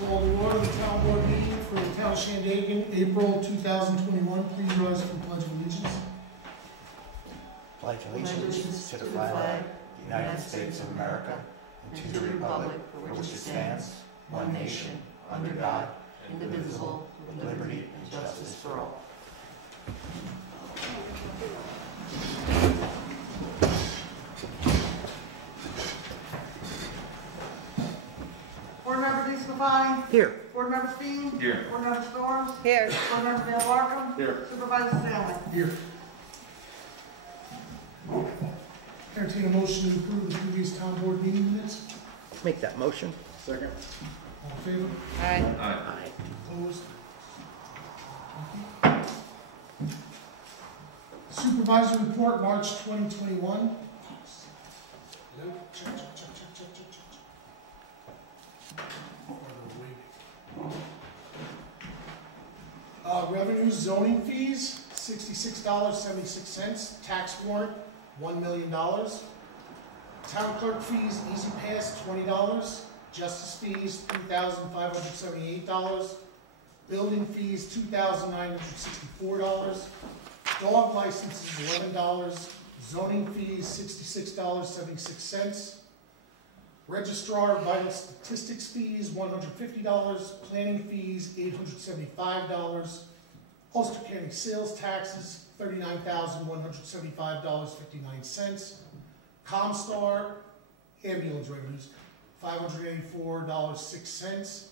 Call to order the town board meeting for the town of Shandaken, April 2021. Please rise for the Pledge of Allegiance. Pledge allegiance to the flag of the United States of America and to the republic for which it stands, one nation, under God, indivisible, with liberty and justice for all. Board Member DeSclafani? Here. Board Member Steen? Here. Board Member Storms? Here. Board Member Van Barkum? Here. Supervisor Stanley? Here. Entertain a motion to approve the previous town board meeting minutes. Make that motion. Second. All in favor? Aye. Aye. Opposed? Thank you. Supervisor report, March 2021. Nope. Check. Revenues, zoning fees, $66.76. Tax warrant, $1 million. Town clerk fees, Easy Pass, $20. Justice fees, $3,578. Building fees, $2,964. Dog licenses, $11. Zoning fees, $66.76. Registrar Vital Statistics fees, $150. Planning fees, $875. Ulster County sales taxes, $39,175.59. Comstar ambulance revenues, $584.06.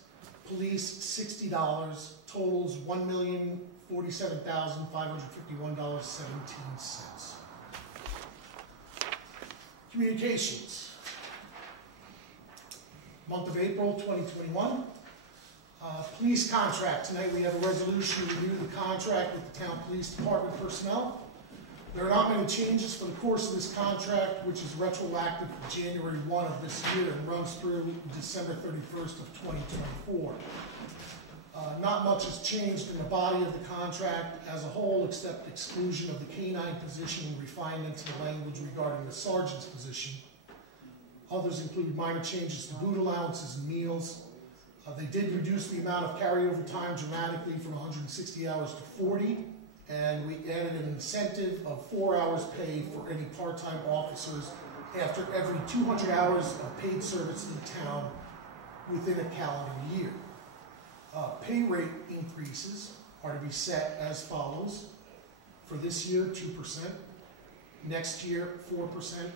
Police, $60. Totals, $1,047,551.17. Communications. Month of April 2021. Police contract. Tonight we have a resolution to renew the contract with the town police department personnel. There are not many changes for the course of this contract, which is retroactive to January 1 of this year and runs through December 31st of 2024. Not much has changed in the body of the contract as a whole, except exclusion of the canine position and refinement to the language regarding the sergeant's position. Others include minor changes to boot allowances and meals. They did reduce the amount of carryover time dramatically from 160 hours to 40, and we added an incentive of 4 hours pay for any part-time officers after every 200 hours of paid service in the town within a calendar year. Pay rate increases are to be set as follows. For this year, 2%. Next year, 4%.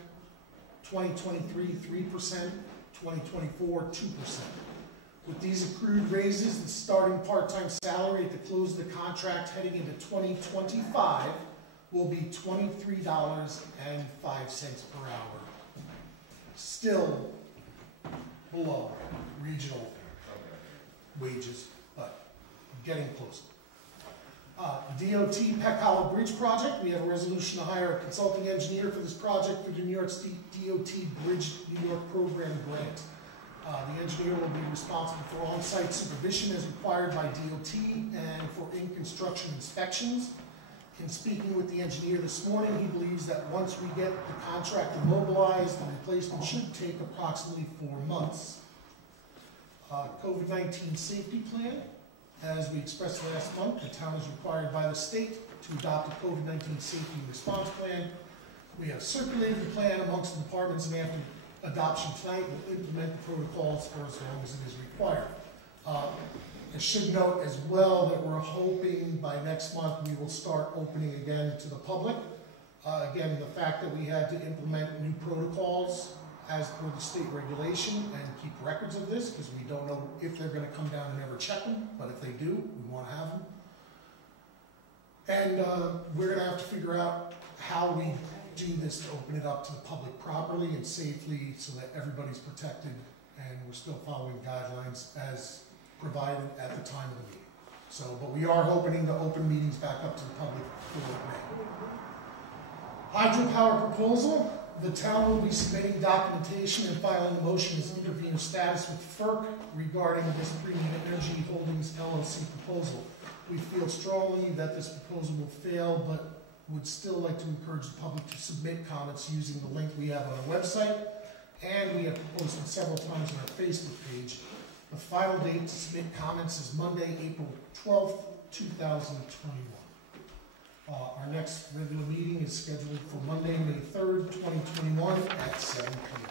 2023, 3%, 2024, 2%. With these accrued raises, the starting part-time salary at the close of the contract heading into 2025 will be $23.05 per hour. Still below regional wages, but getting closer. DOT Peck Hollow Bridge Project. We have a resolution to hire a consulting engineer for this project for the New York State DOT Bridge New York Program grant. The engineer will be responsible for on-site supervision as required by DOT and for in-construction inspections. In speaking with the engineer this morning, he believes that once we get the contractor mobilized, the replacement should take approximately 4 months. COVID-19 safety plan. As we expressed last month, the town is required by the state to adopt a COVID-19 safety response plan. We have circulated the plan amongst the departments, and after adoption tonight, we'll implement the protocols for as long as it is required. I should note as well that we're hoping by next month we will start opening again to the public. Again, the fact that we had to implement new protocols as per the state regulation and keep records of this, because we don't know if they're going to come down and ever check them, but if they do, we want to have them. And we're going to have to figure out how we do this to open it up to the public properly and safely so that everybody's protected and we're still following guidelines as provided at the time of the meeting. So, but we are hoping to open meetings back up to the public for May. Hydropower proposal. The town will be submitting documentation and filing a motion as intervenor status with FERC regarding this Premium Energy Holdings LLC proposal. We feel strongly that this proposal will fail, but would still like to encourage the public to submit comments using the link we have on our website, and we have posted several times on our Facebook page. The final date to submit comments is Monday, April 12th, 2021. Our next regular meeting is scheduled for Monday, May 3rd, 2021 at 7 p.m.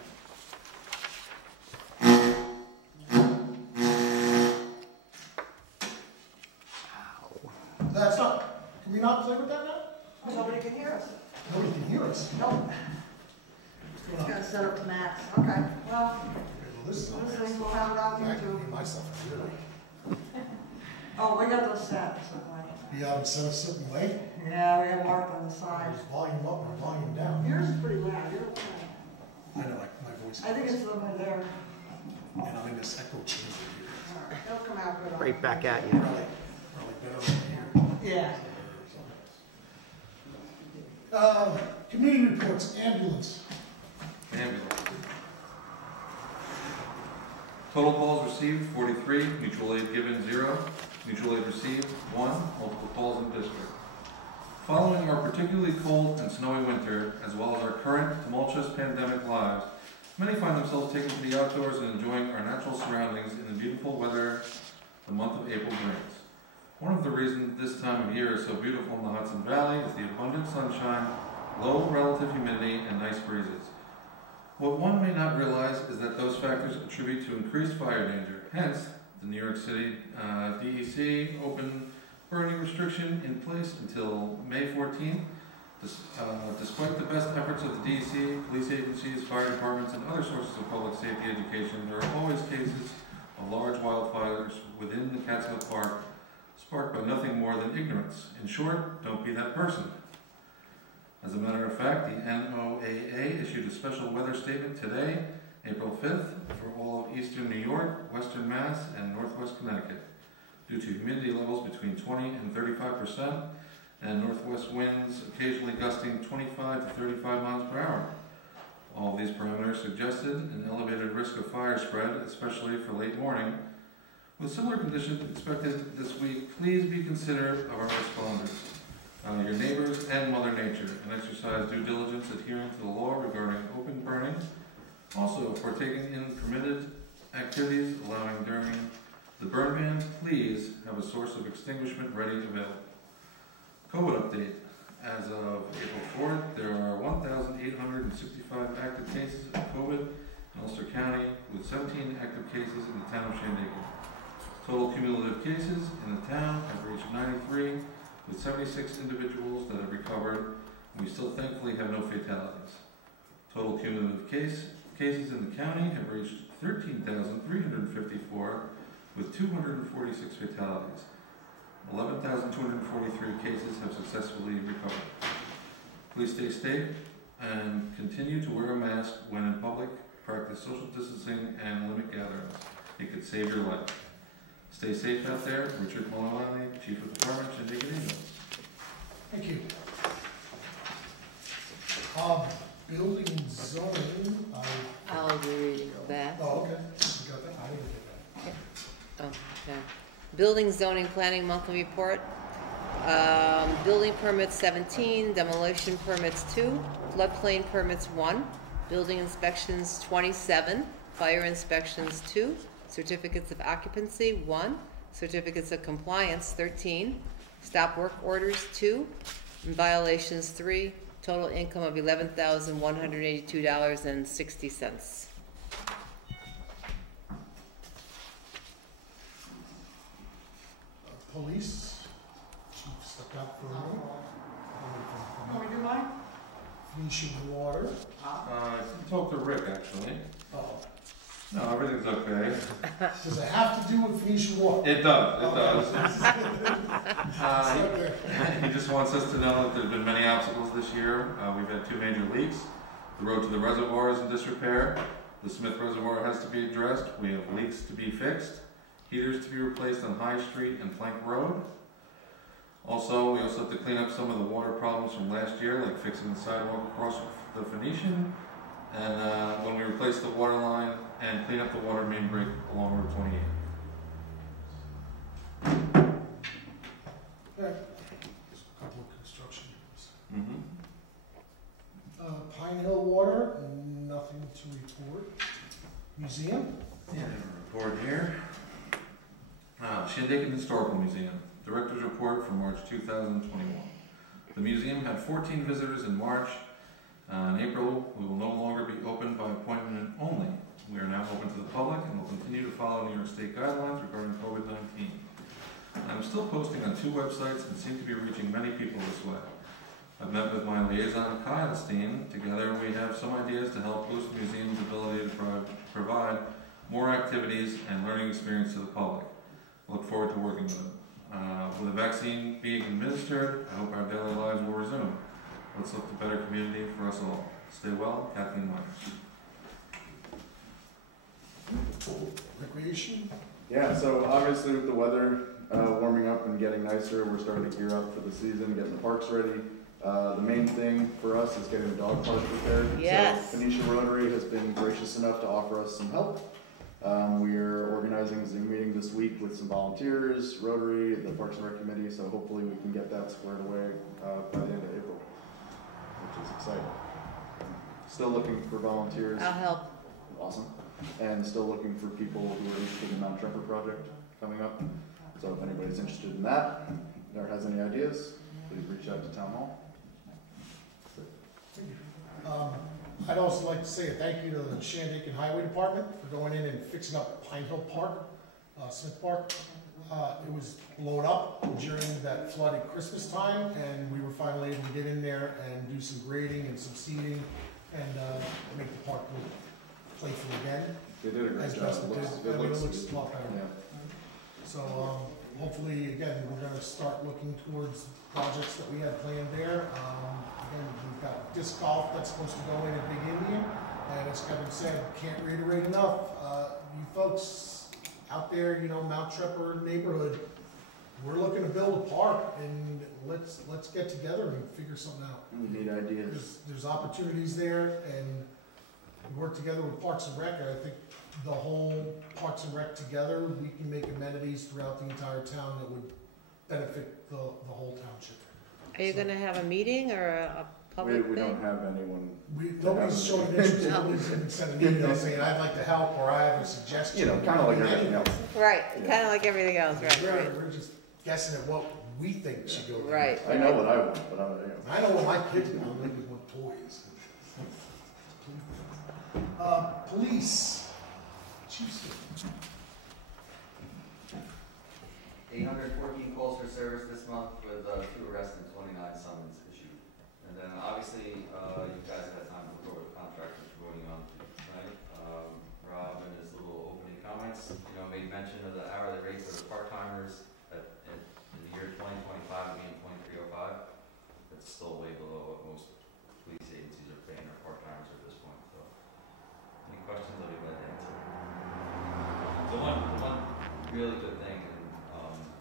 That's not, can we not play with that now? Nobody can hear us. Nobody can hear us. Nope. What's It's going on? gonna set up to max. Okay, well, Okay, well, this is not this bad. thing will have it out I there can too. hear myself really. Oh, we got those set, something. Yeah, instead of sitting way, Yeah, we have marked on the side. there's volume up or volume down. Yours is pretty loud. Yours is loud. I know, like, my voice. I think it's over there. And I'm in this echo chamber here. All right, it'll come out good. Right back at you. Probably better over here. Yeah. Community reports, ambulance. Ambulance. Total calls received, 43, mutual aid given, 0, mutual aid received, 1, multiple calls in district. Following our particularly cold and snowy winter, as well as our current tumultuous pandemic lives, many find themselves taken to the outdoors and enjoying our natural surroundings in the beautiful weather the month of April brings. One of the reasons this time of year is so beautiful in the Hudson Valley is the abundant sunshine, low relative humidity, and nice breezes. What one may not realize is that those factors attribute to increased fire danger. Hence, the New York City DEC open burning restriction in place until May 14th. Despite the best efforts of the DEC, police agencies, fire departments, and other sources of public safety education, there are always cases of large wildfires within the Catskill Park sparked by nothing more than ignorance. In short, don't be that person. As a matter of fact, the NOAA issued a special weather statement today, April 5th, for all of eastern New York, western Mass, and northwest Connecticut, due to humidity levels between 20 and 35%, and northwest winds occasionally gusting 25 to 35 miles per hour. All of these parameters suggested an elevated risk of fire spread, especially for late morning. With similar conditions expected this week, please be considerate of our responders, your neighbors, and Mother Nature, and exercise due diligence adhering to the law regarding open burning. Also, partaking in permitted activities allowing during the burn ban, please have a source of extinguishment ready available. COVID update. As of April 4th, there are 1,865 active cases of COVID in Ulster County, with 17 active cases in the town of Shandaken. Total cumulative cases in the town have reached 93, with 76 individuals that have recovered, and we still thankfully have no fatalities. Total cumulative cases in the county have reached 13,354, with 246 fatalities. 11,243 cases have successfully recovered. Please stay safe and continue to wear a mask when in public, practice social distancing, and limit gatherings. It could save your life. Stay safe out there. Richard Maloney, Chief of Department, Shendica Angels. Thank you. Building and zoning, I'll be reading that. oh, okay, you got that, I didn't get Oh, okay. Building zoning planning monthly report. Building permits 17, demolition permits 2, floodplain permits 1, building inspections 27, fire inspections 2, certificates of occupancy 1, certificates of compliance 13, stop work orders 2, and violations 3, total income of $11,182.60. Police, chief stepped out for a minute. Can we do mine? Phoenician Water. I talked to Rick, actually. Oh, No, everything's okay. does it have to do with Phoenician Water? It does, it Okay. does. He just wants us to know that there's been many obstacles this year. We've had 2 major leaks. The road to the reservoir is in disrepair. The Smith Reservoir has to be addressed. We have leaks to be fixed. Heaters to be replaced on High Street and Plank Road. Also, we also have to clean up some of the water problems from last year, like fixing the sidewalk across the Phoenician, and when we replace the water line and clean up the water main break along Route 28. Okay. Just a couple of construction news. Mm-hmm. Pine Hill Water, nothing to report. Museum, Yeah, I have a report here. Shandaken Historical Museum, Director's Report for March 2021. The museum had 14 visitors in March. In April, we will no longer be open by appointment only. We are now open to the public and will continue to follow New York State guidelines regarding COVID-19. I'm still posting on 2 websites and seem to be reaching many people this way. I've met with my liaison, Kyle Steen. Together, we have some ideas to help boost the museum's ability to provide more activities and learning experience to the public. Look forward to working with them. With the vaccine being administered, I hope our daily lives will resume. Let's look to better community for us all. Stay well, Kathleen Myers. Recreation? Yeah, so obviously with the weather warming up and getting nicer, we're starting to gear up for the season, getting the parks ready. The main thing for us is getting the dog park prepared. Yes. So Phoenicia Rotary has been gracious enough to offer us some help. We're organizing a Zoom meeting this week with some volunteers, Rotary, the Parks and Rec Committee, so hopefully we can get that squared away by the end of April, which is exciting. Still looking for volunteers. I'll help. Awesome. And still looking for people who are interested in the Mount Tremper project coming up. So if anybody's interested in that or has any ideas, please reach out to Town Hall. I'd also like to say a thank you to the Shandaken Highway Department for going in and fixing up Pine Hill Park, Smith Park. It was blown up during that flooded Christmas time, and we were finally able to get in there and do some grading and some seeding and make the park look playful again. They did a great As job. best it did. It looks a lot better. yeah. So hopefully, again, we're going to start looking towards projects that we had planned there. Again, we've got disc golf that's supposed to go in at Big Indian, and as Kevin said, can't reiterate enough. You folks out there, you know, Mount Tremper neighborhood, we're looking to build a park, and let's get together and figure something out. We need ideas. There's opportunities there, and we work together with Parks and Rec. I think the whole Parks and Rec together, we can make amenities throughout the entire town that would benefit the whole township. Are you gonna have a meeting or a public We thing? don't have anyone. Nobody's showing interest, nobody's even sent an email saying, I'd like to help, or I have a suggestion. You know, kind of like everything else. Right, Yeah. kinda like everything else, right, right. We're just guessing at what we think should go. there. Right. I know what I want, but I know what my kids want, they just want toys. Police. Chief's. 814 calls for service this month with 2 arrests and 29 summons issued. And then obviously, you guys have had time to look over the contract which we're voting on tonight. Rob in his little opening comments, made mention of the hourly rates of the part-timers in the year 2025 being $23.05. That's still way below what most police agencies are paying their part-timers at this point. So, any questions, I'll be glad to answer. The one really good thing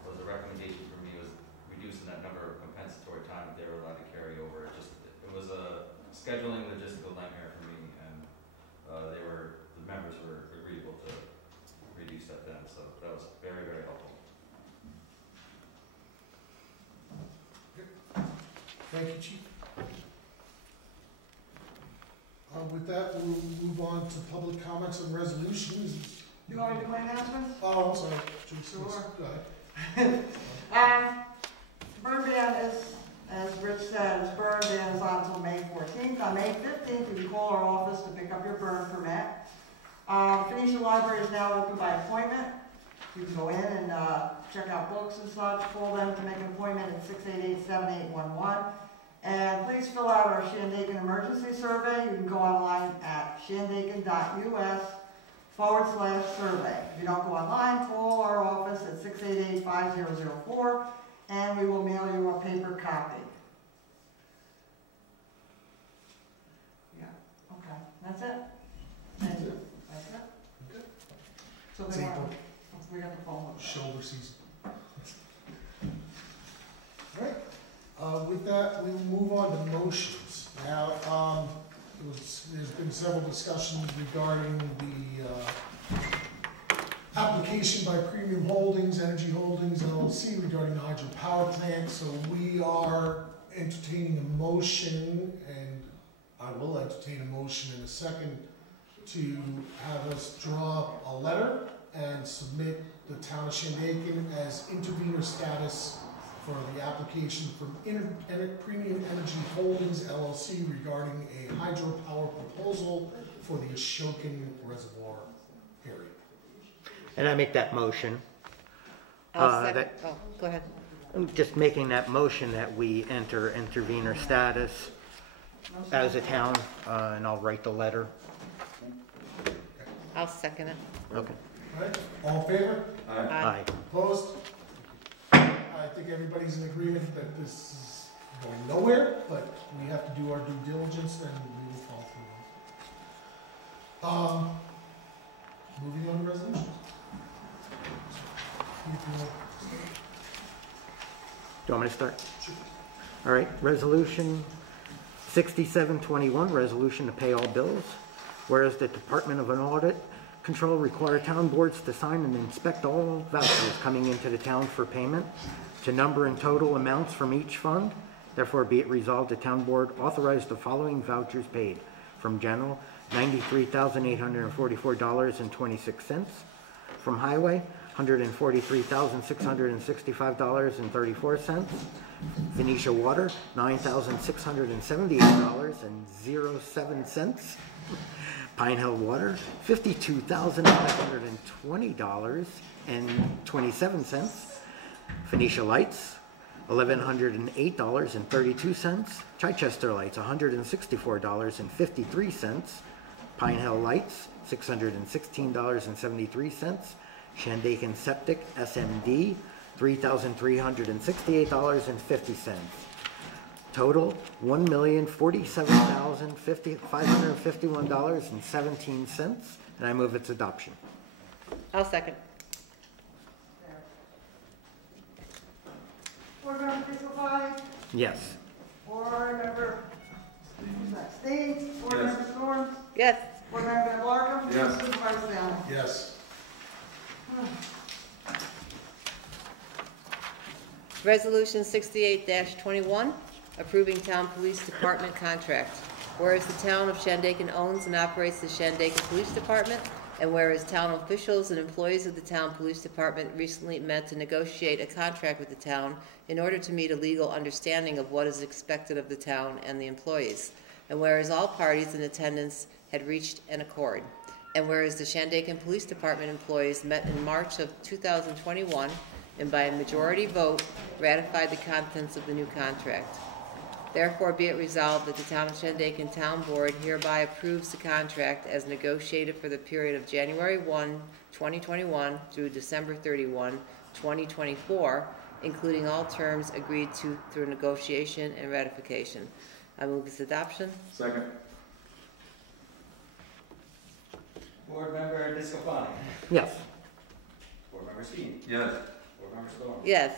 was a recommendation for me was reducing that number of compensatory time that they were allowed to carry over. It was a scheduling logistical nightmare for me, and the members were agreeable to reduce that then, so that was very, very helpful. Thank you, Chief. With that, we'll move on to public comments and resolutions. You want me to do my announcements? Oh, I'm sorry. Sure. Go ahead. Burn ban is, as Rich said, his burn ban is on until May 14th. On May 15th, you can call our office to pick up your burn permit. Phoenicia Library is now open by appointment. You can go in and check out books and such. Call them to make an appointment at 688-7811. And please fill out our Shandaken emergency survey. You can go online at shandaken.us/survey. If you don't go online, call our office at 688-5004, and we will mail you a paper copy. Yeah, okay, that's it. Thank you. That's it? Good. So It's they April. want, we got the phone. Shoulder season. All right. With that, we will move on to motions. Now, there's been several discussions regarding the application by Premium Holdings, Energy Holdings, LLC regarding the hydropower plant. So we are entertaining a motion, and I will entertain a motion in a second, to have us draw a letter and submit the town of Shandaken as intervenor status for the application from Premium Energy Holdings LLC regarding a hydropower proposal for the Shandaken Reservoir area. And I make that motion. I'll second. Oh, go ahead. I'm just making that motion that we enter intervenor status as a town, and I'll write the letter. I'll second it. Okay. All right, all in favor? Aye. Opposed? I think everybody's in agreement that this is going nowhere, but we have to do our due diligence and we will follow through. Moving on to resolutions. Do you want me to start? Sure. All right, resolution 6721, resolution to pay all bills. Whereas the Department of an Audit Control require town boards to sign and inspect all vouchers coming into the town for payment, to number and total amounts from each fund. Therefore be it resolved, the town board authorized the following vouchers paid. From general, $93,844.26. From highway, $143,665.34. Venetia Water, $9,678.07. Pine Hill Water, $52,520.27. Phoenicia Lights, $1,108.32. Chichester Lights, $164.53. Pine Hill Lights, $616.73. Shandaken Septic SMD, $3,368.50. Total, $1,047,551.17, and I move its adoption. I'll second. Board Member Disclefani? Yes. Board Member Steen? Board Yes. Member Storms? Yes. Board Member Van Blarkum? Yes. Supervisor Downing? Yes. Resolution 68-21, approving town police department contract. Whereas the town of Shandaken owns and operates the Shandaken Police Department, and whereas town officials and employees of the town police department recently met to negotiate a contract with the town in order to meet a legal understanding of what is expected of the town and the employees. And whereas all parties in attendance had reached an accord. And whereas the Shandaken Police Department employees met in March of 2021 and by a majority vote ratified the contents of the new contract. Therefore be it resolved that the Town of Shandaken Town Board hereby approves the contract as negotiated for the period of January 1, 2021 through December 31, 2024, including all terms agreed to through negotiation and ratification. I move its adoption. Second. Board Member Disclefani? Yes. Board Member Steen? Yes. Board Member Storm? Yes.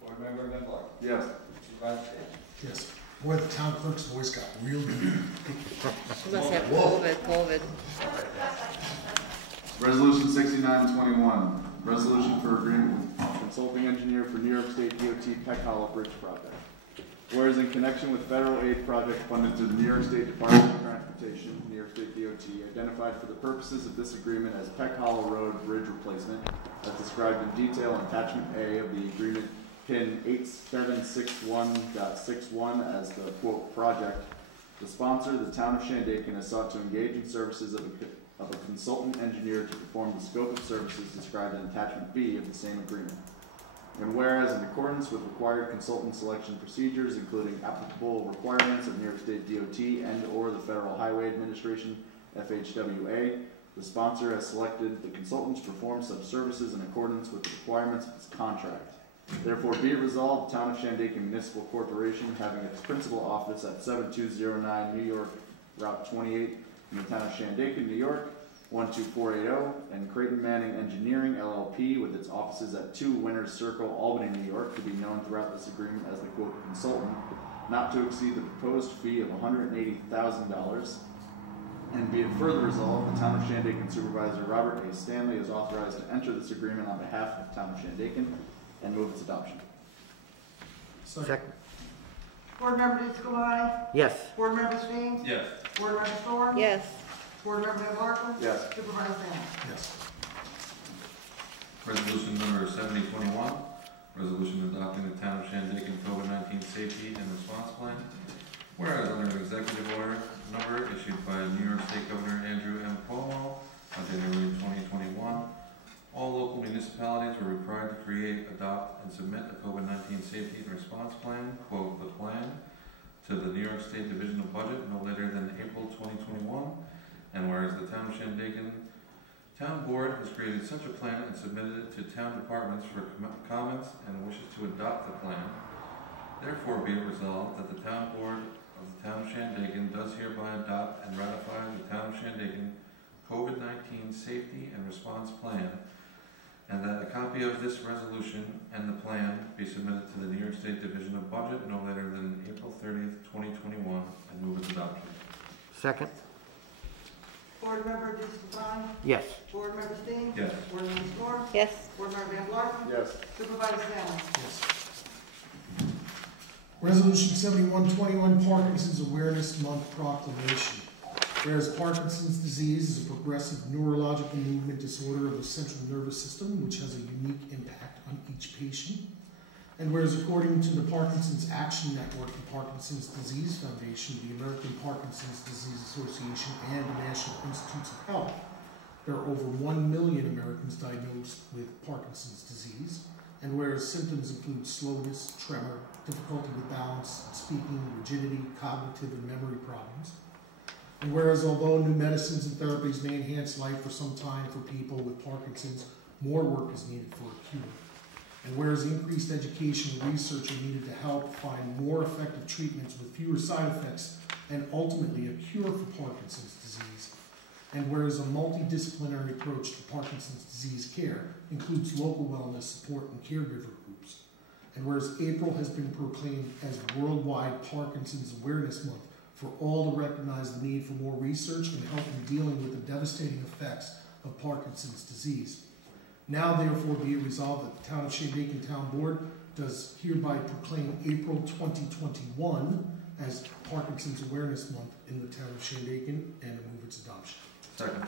Board Member Van Blarkum? Yes. Supervisor Downing? Yes. Boy, the town clerk's voice got real deep. You must have COVID. Resolution 6921, resolution for agreement with consulting engineer for New York State DOT Peck Hollow Bridge project. Whereas in connection with federal aid project funded through the New York State Department of Transportation, New York State DOT, identified for the purposes of this agreement as Peck Hollow Road Bridge Replacement, as described in detail in attachment A of the agreement, pin 8761.61 as the quote project. The sponsor, the town of Shandaken, has sought to engage in services of a consultant engineer to perform the scope of services described in attachment B of the same agreement. And whereas in accordance with required consultant selection procedures, including applicable requirements of New York State DOT and or the Federal Highway Administration, FHWA, the sponsor has selected the consultant to perform such services in accordance with the requirements of its contract. Therefore be it resolved, the Town of Shandaken Municipal Corporation, having its principal office at 7209 New York Route 28 in the Town of Shandaken, New York, 12480, and Creighton Manning Engineering, LLP, with its offices at 2 Winners Circle, Albany, New York, to be known throughout this agreement as the quote consultant, not to exceed the proposed fee of $180,000. And be it further resolved, the Town of Shandaken Supervisor Robert A. Stanley is authorized to enter this agreement on behalf of the Town of Shandaken and move its adoption. Second. Board Member Disclefani? Yes. Board Member Steen? Yes. Board Member Storm? Yes. Board Member Van Blarkum? Yes. Supervisor Downing? Yes. Resolution adopting the Town of Shandaken COVID-19 Safety and Response Plan. Whereas under an executive order number issued by New York State Governor Andrew M. Cuomo on January 2021, all local municipalities were required to create, adopt, and submit a COVID-19 Safety and Response Plan, quote, the plan, to the New York State Division of Budget no later than April 2021. And whereas the Town of Shandaken Town Board has created such a plan and submitted it to town departments for comments and wishes to adopt the plan, therefore be it resolved that the Town Board of the Town of Shandaken does hereby adopt and ratify the Town of Shandaken COVID-19 Safety and Response Plan, and that a copy of this resolution and the plan be submitted to the New York State Division of Budget no later than April 30th, 2021, and move its adoption. Second? Board Member DeStefano? Yes. Board Member Steen? Yes. Board Member Storm? Yes. Board Member Van Blark? Yes. Supervisor Sam? Yes. Resolution 7121, Parkinson's Awareness Month Proclamation. Whereas Parkinson's disease is a progressive neurological movement disorder of the central nervous system, which has a unique impact on each patient. And whereas according to the Parkinson's Action Network, the Parkinson's Disease Foundation, the American Parkinson's Disease Association, and the National Institutes of Health, there are over 1 million Americans diagnosed with Parkinson's disease. And whereas symptoms include slowness, tremor, difficulty with balance, speaking, rigidity, cognitive and memory problems. And whereas although new medicines and therapies may enhance life for some time for people with Parkinson's, more work is needed for a cure. And whereas increased education and research are needed to help find more effective treatments with fewer side effects and ultimately a cure for Parkinson's disease. And whereas a multidisciplinary approach to Parkinson's disease care includes local wellness support and caregiver groups. And whereas April has been proclaimed as Worldwide Parkinson's Awareness Month for all to recognize the need for more research and help in dealing with the devastating effects of Parkinson's disease. Now therefore be it resolved that the Town of Shandaken Town Board does hereby proclaim April 2021 as Parkinson's Awareness Month in the Town of Shandaken and move its adoption. Second.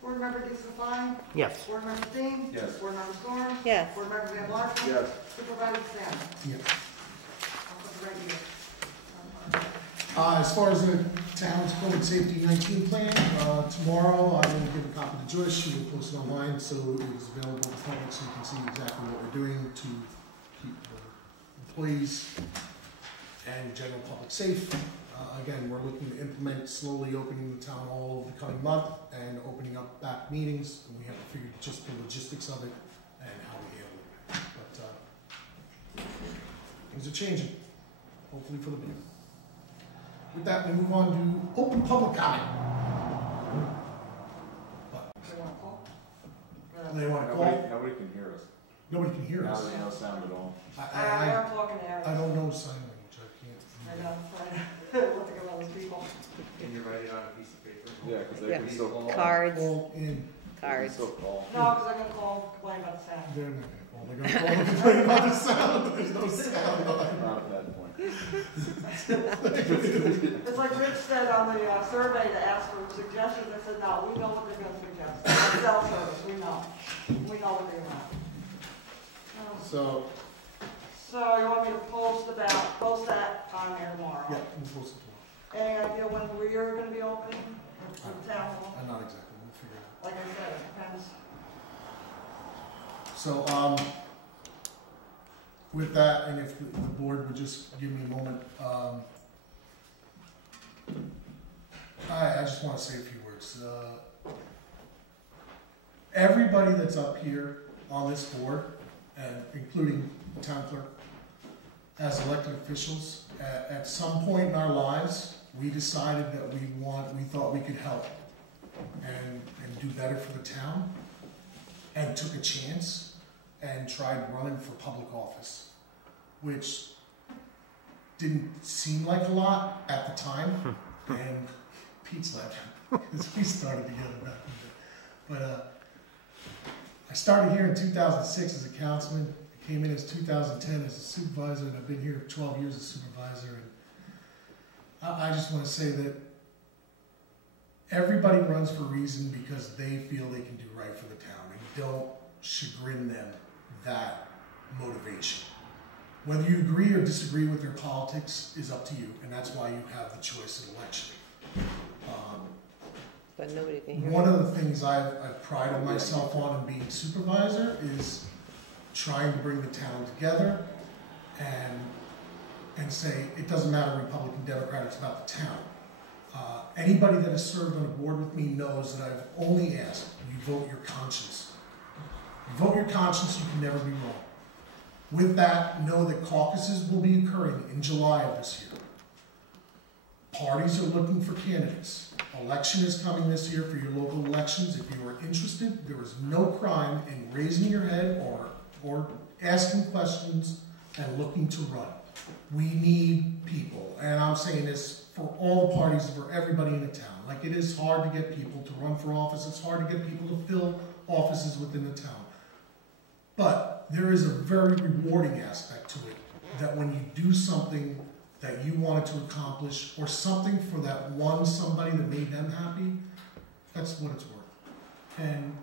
Board Member DeStefano? Yes. Board Member Steen? Yes. Board Member Storm? Yes. Board Member Van Blark? Yes. Supervisor Sam? Yes. I'll put the right here. As far as the town's COVID safety 19 plan, tomorrow I will give a copy to Joyce. She will post it online so it is available to the public so you can see exactly what we're doing to keep the employees and general public safe. Again, we're looking to implement slowly opening the town hall over the coming month and opening up back meetings. And we have to figure just the logistics of it and how we handle it. But things are changing, hopefully for the better. With that, we move on to open public comment. They want to call? They want to call? Nobody can hear us. Nobody can hear Now us. there's no sound at all. I'm talking to Aaron. I don't know sign language. I can't. I know, I want to go all those people. Can you write it on a piece of paper? Yeah, because they Yeah. can still call. Cards. Call in. They can Cards. still call. No, because I'm gonna call, complain about the sound. They're not going to call. They're going to call and complain about the sound. There's no sound. Not at that point. It's like Rich said on the survey to ask for suggestions, I said, no, we know what they're gonna suggest. Cell service, we know. We know what they want. So, So you want me to post that on there tomorrow? yeah, we'll post it tomorrow. Any idea when we're gonna be opening for the town hall? Not exactly. We'll figure it out. Like I said, it depends. So, with that, and if the board would just give me a moment, I just want to say a few words. Everybody that's up here on this board, and including the town clerk, as elected officials, at some point in our lives, we decided that we thought we could help and do better for the town, and took a chance and tried running for public office, which didn't seem like a lot at the time, and Pete's laughing because we started together back in the day. But I started here in 2006 as a councilman. I came in as 2010 as a supervisor, and I've been here 12 years as supervisor. And I just want to say that everybody runs for a reason because they feel they can do right for the town, and don't chagrin them that motivation. Whether you agree or disagree with their politics is up to you, and that's why you have the choice of election. But nobody can hear One you. of the things I've prided myself on in being supervisor is trying to bring the town together and say it doesn't matter Republican, Democrat, it's about the town. Anybody that has served on a board with me knows that I've only asked you vote your conscience. You vote your conscience, you can never be wrong. With that, know that caucuses will be occurring in July of this year. Parties are looking for candidates. Election is coming this year for your local elections. If you are interested, there is no crime in raising your head or asking questions and looking to run. We need people, and I'm saying this for all the parties, for everybody in the town. Like, it is hard to get people to run for office. It's hard to get people to fill offices within the town. But there is a very rewarding aspect to it, that when you do something that you wanted to accomplish, or something for that one somebody that made them happy, that's what it's worth. And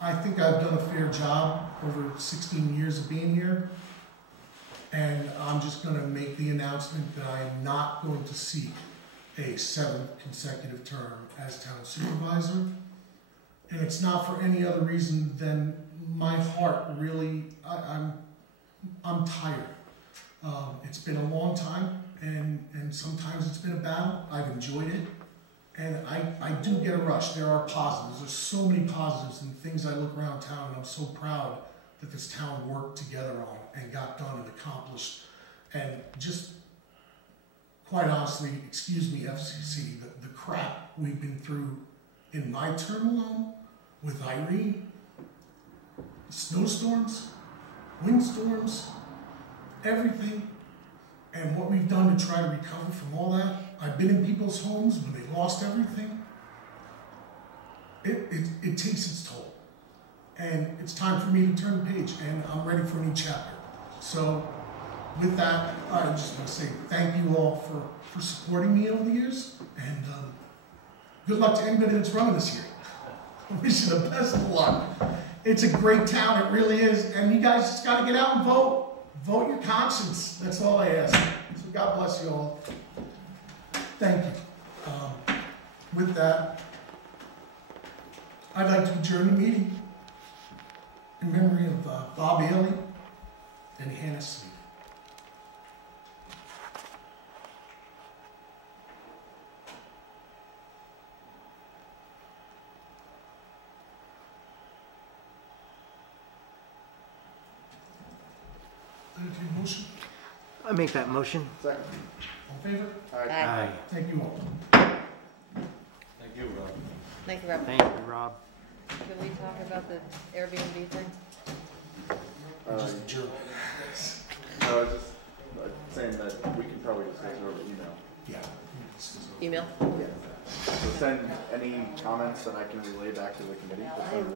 I think I've done a fair job over 16 years of being here, and I'm just going to make the announcement that I am not going to seek a 7th consecutive term as town supervisor. And it's not for any other reason than my heart really, I'm tired. It's been a long time, and sometimes it's been a battle. I've enjoyed it, and I do get a rush. There are positives. There's so many positives and things I look around town, and I'm so proud that this town worked together on and got done and accomplished. And just, quite honestly, excuse me, FCC, the crap we've been through in my term alone with Irene, snowstorms, windstorms, everything, and what we've done to try to recover from all that. I've been in people's homes when they lost everything. It takes its toll. And it's time for me to turn the page, and I'm ready for a new chapter. So with that, I just want to say thank you all for supporting me over the years, and good luck to anybody that's running this year. I wish you the best of luck. It's a great town, it really is, and you guys just got to get out and vote. Vote your conscience. That's all I ask. So God bless you all. Thank you. With that, I'd like to adjourn the meeting in memory of Bob Ailey and Hannah Sleep. Entertained motion? I make that motion. Second. All in favor? Aye. Thank you all. Thank you, Rob. Thank you, Rob. Thank you, Rob. Can we talk about the Airbnb thing? Just adjourn. No, just saying that we can probably discuss it over email. Yeah. Email? Yeah. So send any comments that I can relay back to the committee.